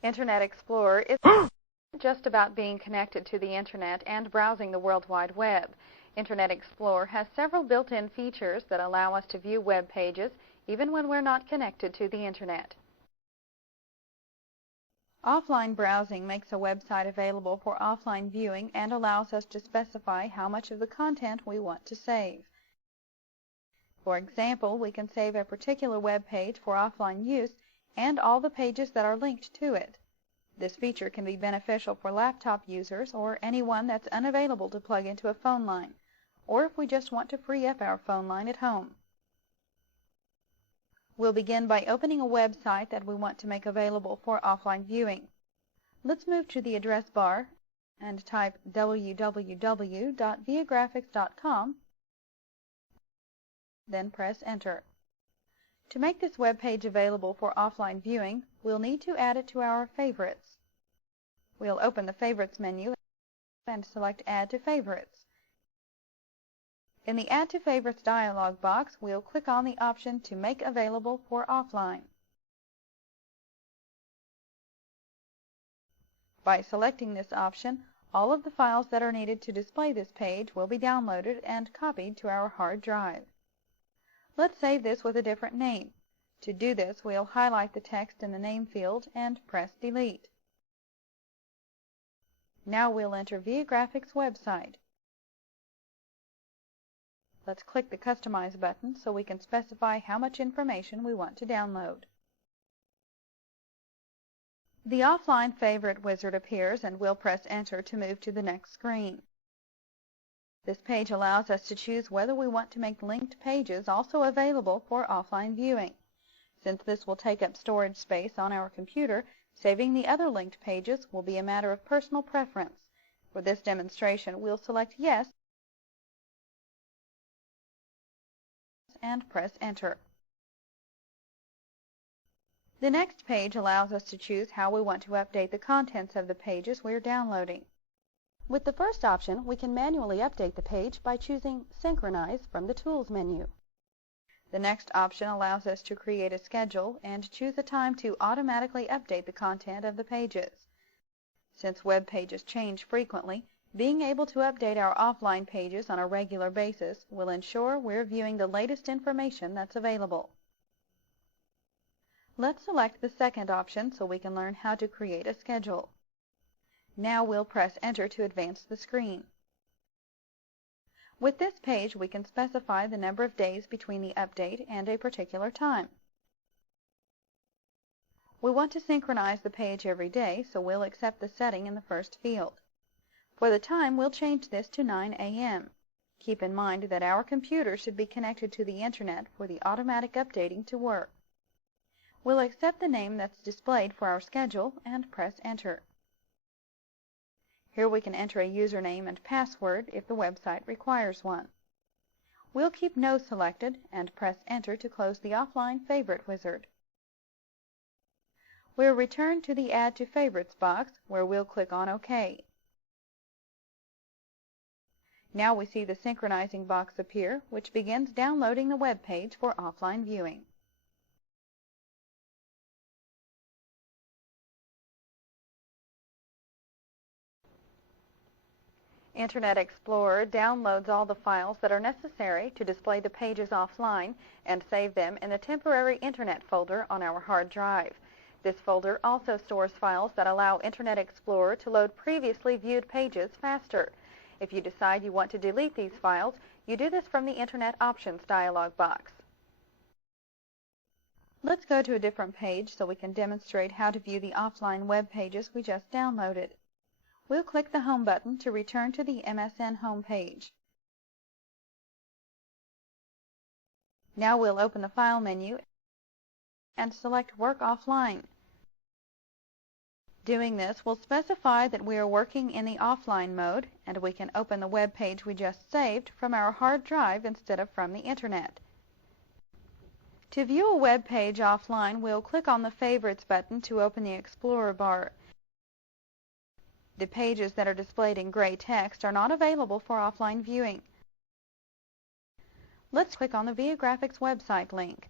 Internet Explorer is just about being connected to the Internet and browsing the World Wide Web. Internet Explorer has several built-in features that allow us to view web pages even when we're not connected to the Internet. Offline browsing makes a website available for offline viewing and allows us to specify how much of the content we want to save. For example, we can save a particular web page for offline use and all the pages that are linked to it. This feature can be beneficial for laptop users or anyone that's unavailable to plug into a phone line, or if we just want to free up our phone line at home. We'll begin by opening a website that we want to make available for offline viewing. Let's move to the address bar and type www.viagrafix.com, then press Enter. To make this web page available for offline viewing, we'll need to add it to our favorites. We'll open the Favorites menu and select Add to Favorites. In the Add to Favorites dialog box, we'll click on the option to make available for offline. By selecting this option, all of the files that are needed to display this page will be downloaded and copied to our hard drive. Let's save this with a different name. To do this, we'll highlight the text in the name field and press Delete. Now we'll enter Viagrafix website. Let's click the Customize button so we can specify how much information we want to download. The offline favorite wizard appears and we'll press Enter to move to the next screen. This page allows us to choose whether we want to make linked pages also available for offline viewing. Since this will take up storage space on our computer, saving the other linked pages will be a matter of personal preference. For this demonstration, we'll select Yes and press Enter. The next page allows us to choose how we want to update the contents of the pages we're downloading. With the first option, we can manually update the page by choosing Synchronize from the Tools menu. The next option allows us to create a schedule and choose a time to automatically update the content of the pages. Since web pages change frequently, being able to update our offline pages on a regular basis will ensure we're viewing the latest information that's available. Let's select the second option so we can learn how to create a schedule. Now we'll press Enter to advance the screen. With this page, we can specify the number of days between the update and a particular time. We want to synchronize the page every day, so we'll accept the setting in the first field. For the time, we'll change this to 9 a.m. Keep in mind that our computer should be connected to the Internet for the automatic updating to work. We'll accept the name that's displayed for our schedule and press Enter. Here we can enter a username and password if the website requires one. We'll keep No selected and press Enter to close the offline favorite wizard. We'll return to the Add to Favorites box where we'll click on OK. Now we see the synchronizing box appear, which begins downloading the web page for offline viewing. Internet Explorer downloads all the files that are necessary to display the pages offline and save them in the temporary Internet folder on our hard drive. This folder also stores files that allow Internet Explorer to load previously viewed pages faster. If you decide you want to delete these files, you do this from the Internet Options dialog box. Let's go to a different page so we can demonstrate how to view the offline web pages we just downloaded. We'll click the Home button to return to the MSN home page. Now we'll open the File menu and select Work Offline. Doing this will specify that we are working in the offline mode, and we can open the web page we just saved from our hard drive instead of from the Internet. To view a web page offline, we'll click on the Favorites button to open the Explorer bar. The pages that are displayed in gray text are not available for offline viewing. Let's click on the Viagrafix website link.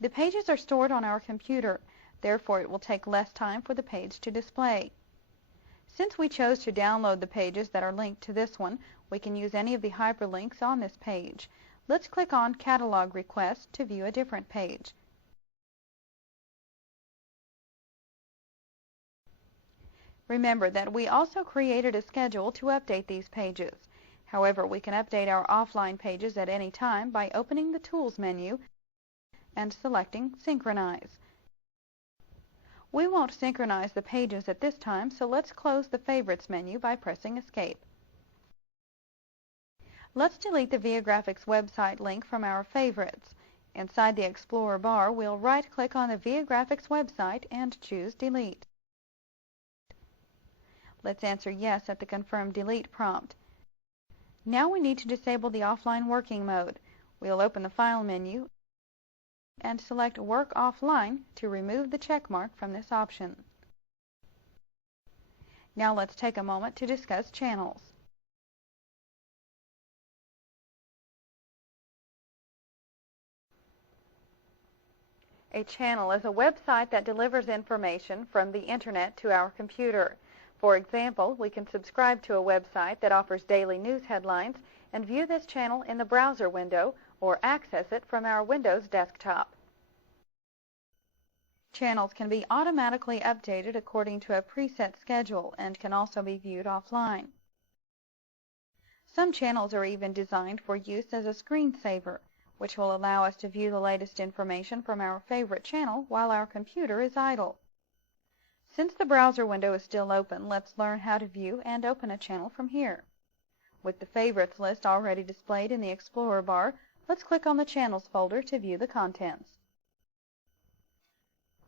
The pages are stored on our computer. Therefore, it will take less time for the page to display. Since we chose to download the pages that are linked to this one, we can use any of the hyperlinks on this page. Let's click on Catalog Request to view a different page. Remember that we also created a schedule to update these pages. However, we can update our offline pages at any time by opening the Tools menu and selecting Synchronize. We won't synchronize the pages at this time, so let's close the Favorites menu by pressing Escape. Let's delete the Viagrafix website link from our favorites. Inside the Explorer bar, we'll right-click on the Viagrafix website and choose Delete. Let's answer Yes at the Confirm Delete prompt. Now we need to disable the offline working mode. We'll open the File menu and select Work Offline to remove the check mark from this option. Now let's take a moment to discuss channels. A channel is a website that delivers information from the Internet to our computer. For example, we can subscribe to a website that offers daily news headlines and view this channel in the browser window or access it from our Windows desktop. Channels can be automatically updated according to a preset schedule and can also be viewed offline. Some channels are even designed for use as a screensaver, which will allow us to view the latest information from our favorite channel while our computer is idle. Since the browser window is still open, let's learn how to view and open a channel from here. With the Favorites list already displayed in the Explorer bar, let's click on the Channels folder to view the contents.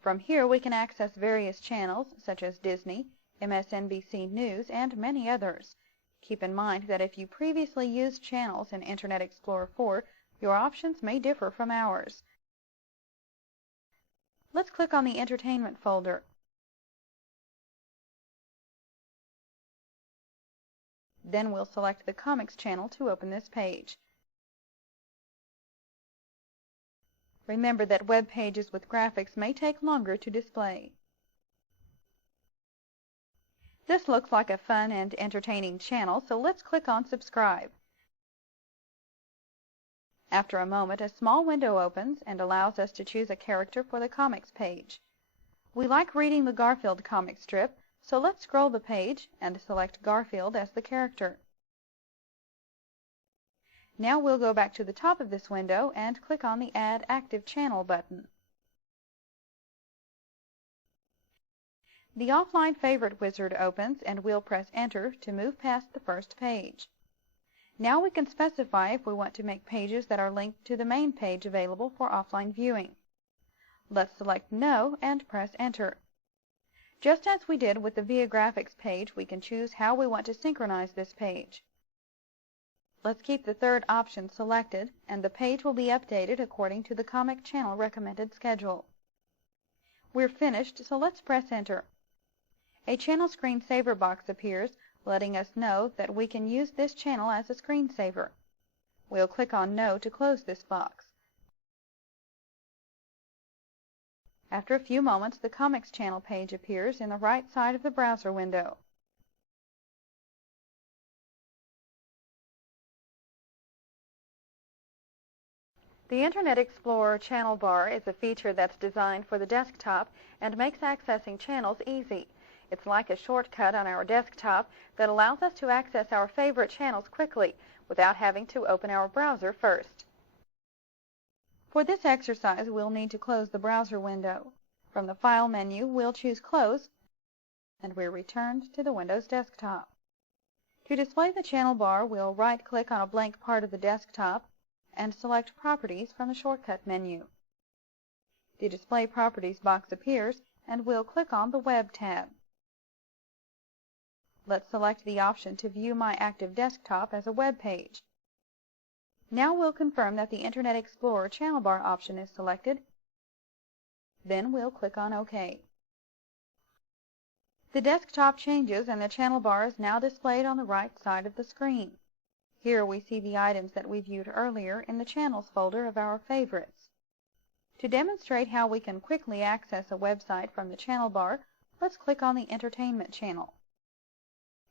From here, we can access various channels such as Disney, MSNBC News, and many others. Keep in mind that if you previously used channels in Internet Explorer 4, your options may differ from ours. Let's click on the Entertainment folder. Then we'll select the Comics channel to open this page. Remember that web pages with graphics may take longer to display. This looks like a fun and entertaining channel, so let's click on Subscribe. After a moment, a small window opens and allows us to choose a character for the Comics page. We like reading the Garfield comic strip, so let's scroll the page and select Garfield as the character. Now we'll go back to the top of this window and click on the Add Active Channel button. The Offline Favorite wizard opens and we'll press Enter to move past the first page. Now we can specify if we want to make pages that are linked to the main page available for offline viewing. Let's select No and press Enter. Just as we did with the Viagrafix page, we can choose how we want to synchronize this page. Let's keep the third option selected, and the page will be updated according to the comic channel recommended schedule. We're finished, so let's press Enter. A channel screensaver box appears, letting us know that we can use this channel as a screensaver. We'll click on No to close this box. After a few moments, the Comics channel page appears in the right side of the browser window. The Internet Explorer channel bar is a feature that's designed for the desktop and makes accessing channels easy. It's like a shortcut on our desktop that allows us to access our favorite channels quickly without having to open our browser first. For this exercise, we'll need to close the browser window. From the File menu, we'll choose Close, and we're returned to the Windows desktop. To display the channel bar, we'll right-click on a blank part of the desktop and select Properties from the Shortcut menu. The Display Properties box appears, and we'll click on the Web tab. Let's select the option to view my active desktop as a web page. Now we'll confirm that the Internet Explorer channel bar option is selected. Then we'll click on OK. The desktop changes and the channel bar is now displayed on the right side of the screen. Here we see the items that we viewed earlier in the Channels folder of our favorites. To demonstrate how we can quickly access a website from the channel bar, let's click on the Entertainment channel.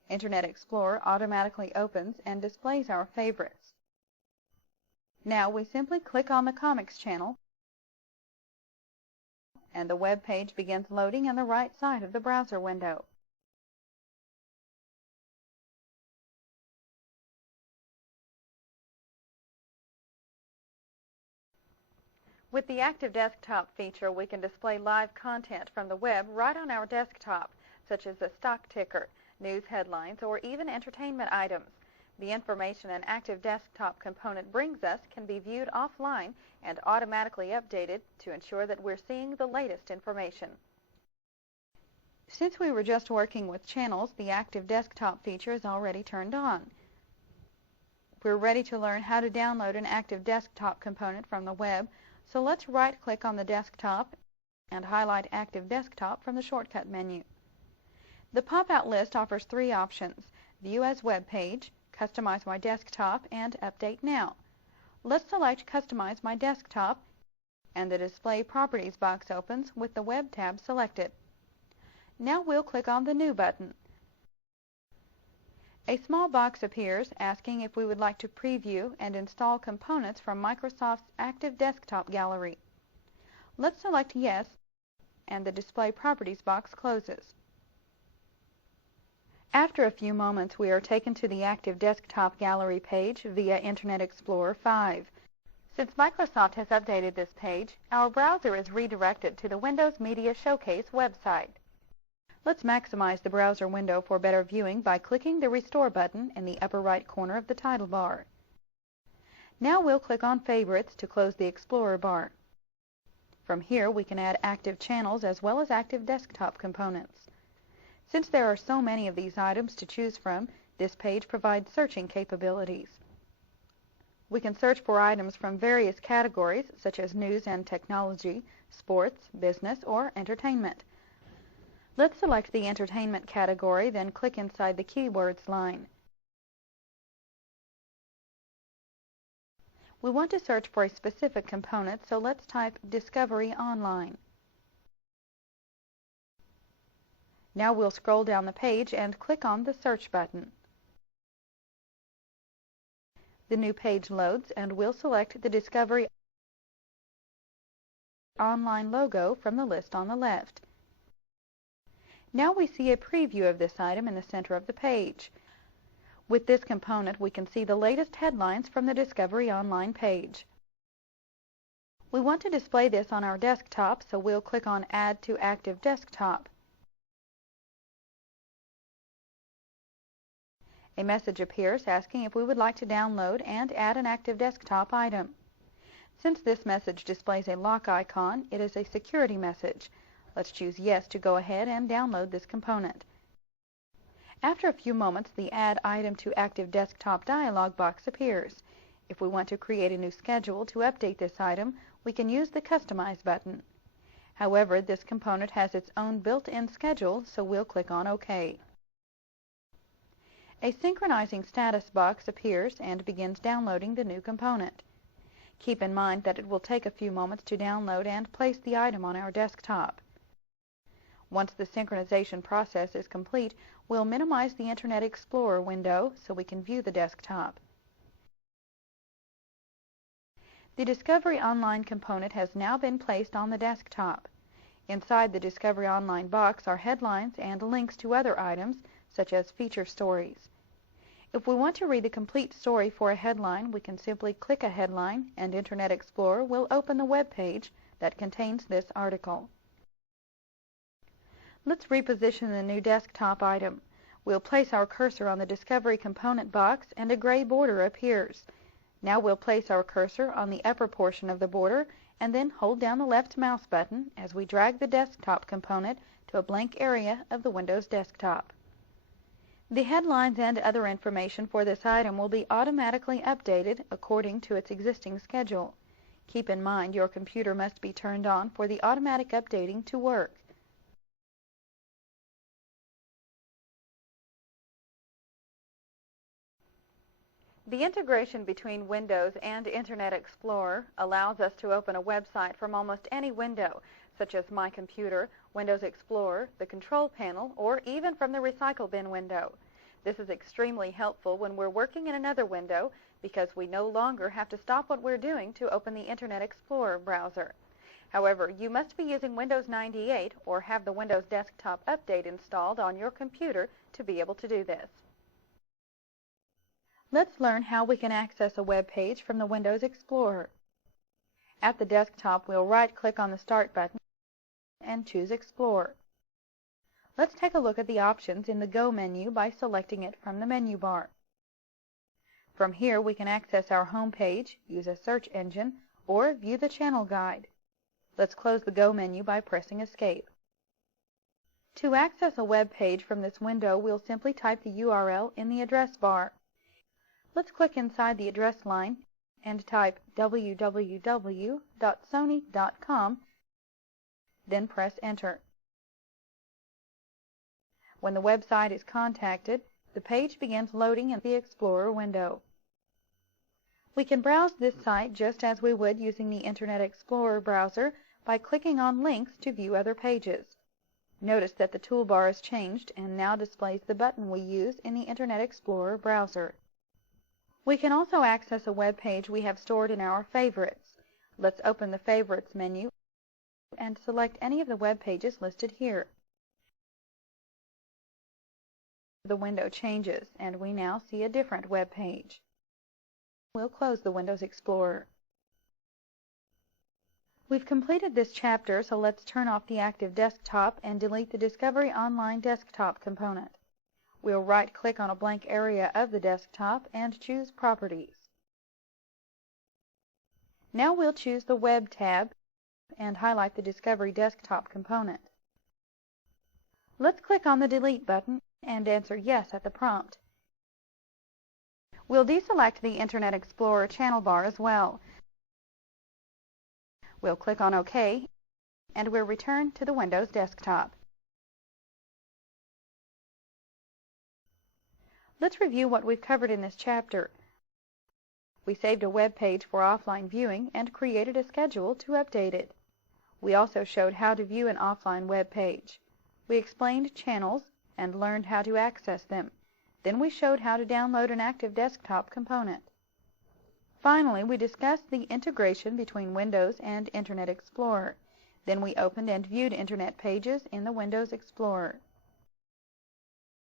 Internet Explorer automatically opens and displays our favorites. Now we simply click on the Comics channel, and the web page begins loading on the right side of the browser window. With the Active Desktop feature, we can display live content from the web right on our desktop, such as the stock ticker, news headlines, or even entertainment items. The information an Active Desktop component brings us can be viewed offline and automatically updated to ensure that we're seeing the latest information. Since we were just working with channels, the Active Desktop feature is already turned on. We're ready to learn how to download an Active Desktop component from the web, so let's right-click on the desktop and highlight Active Desktop from the shortcut menu. The pop-out list offers three options: View as Web Page, Customize My Desktop, and Update Now. Let's select Customize My Desktop, and the Display Properties box opens with the Web tab selected. Now we'll click on the New button. A small box appears asking if we would like to preview and install components from Microsoft's Active Desktop Gallery. Let's select Yes, and the Display Properties box closes. After a few moments, we are taken to the Active Desktop Gallery page via Internet Explorer 5. Since Microsoft has updated this page, our browser is redirected to the Windows Media Showcase website. Let's maximize the browser window for better viewing by clicking the Restore button in the upper right corner of the title bar. Now we'll click on Favorites to close the Explorer bar. From here, we can add active channels as well as active desktop components. Since there are so many of these items to choose from, this page provides searching capabilities. We can search for items from various categories such as news and technology, sports, business, or entertainment. Let's select the Entertainment category, then click inside the Keywords line. We want to search for a specific component, so let's type Discovery Online. Now we'll scroll down the page and click on the Search button. The new page loads, and we'll select the Discovery Online logo from the list on the left. Now we see a preview of this item in the center of the page. With this component, we can see the latest headlines from the Discovery Online page. We want to display this on our desktop, so we'll click on Add to Active Desktop. A message appears asking if we would like to download and add an Active Desktop item. Since this message displays a lock icon, it is a security message. Let's choose Yes to go ahead and download this component. After a few moments, the Add Item to Active Desktop dialog box appears. If we want to create a new schedule to update this item, we can use the Customize button. However, this component has its own built-in schedule, so we'll click on OK. A Synchronizing Status box appears and begins downloading the new component. Keep in mind that it will take a few moments to download and place the item on our desktop. Once the synchronization process is complete, we'll minimize the Internet Explorer window so we can view the desktop. The Discovery Online component has now been placed on the desktop. Inside the Discovery Online box are headlines and links to other items, such as feature stories. If we want to read the complete story for a headline, we can simply click a headline, and Internet Explorer will open the web page that contains this article. Let's reposition the new desktop item. We'll place our cursor on the Discovery component box, and a gray border appears. Now we'll place our cursor on the upper portion of the border, and then hold down the left mouse button as we drag the desktop component to a blank area of the Windows desktop. The headlines and other information for this item will be automatically updated according to its existing schedule. Keep in mind your computer must be turned on for the automatic updating to work. The integration between Windows and Internet Explorer allows us to open a website from almost any window, such as My Computer, Windows Explorer, the Control Panel, or even from the Recycle Bin window. This is extremely helpful when we're working in another window because we no longer have to stop what we're doing to open the Internet Explorer browser. However, you must be using Windows 98 or have the Windows Desktop Update installed on your computer to be able to do this. Let's learn how we can access a web page from the Windows Explorer. At the desktop, we'll right-click on the Start button and choose Explore. Let's take a look at the options in the Go menu by selecting it from the menu bar. From here, we can access our home page, use a search engine, or view the channel guide. Let's close the Go menu by pressing Escape. To access a web page from this window, we'll simply type the URL in the address bar. Let's click inside the address line and type www.sony.com, then press Enter. When the website is contacted, the page begins loading in the Explorer window. We can browse this site just as we would using the Internet Explorer browser by clicking on links to view other pages. Notice that the toolbar has changed and now displays the button we use in the Internet Explorer browser. We can also access a web page we have stored in our favorites. Let's open the Favorites menu and select any of the web pages listed here. The window changes and we now see a different web page. We'll close the Windows Explorer. We've completed this chapter, so let's turn off the active desktop and delete the Discovery Online desktop component. We'll right-click on a blank area of the desktop and choose Properties. Now we'll choose the Web tab and highlight the Discovery desktop component. Let's click on the Delete button and answer Yes at the prompt. We'll deselect the Internet Explorer channel bar as well. We'll click on OK, and we'll return to the Windows desktop. Let's review what we've covered in this chapter. We saved a web page for offline viewing and created a schedule to update it. We also showed how to view an offline web page. We explained channels and learned how to access them. Then we showed how to download an active desktop component. Finally, we discussed the integration between Windows and Internet Explorer. Then we opened and viewed Internet pages in the Windows Explorer.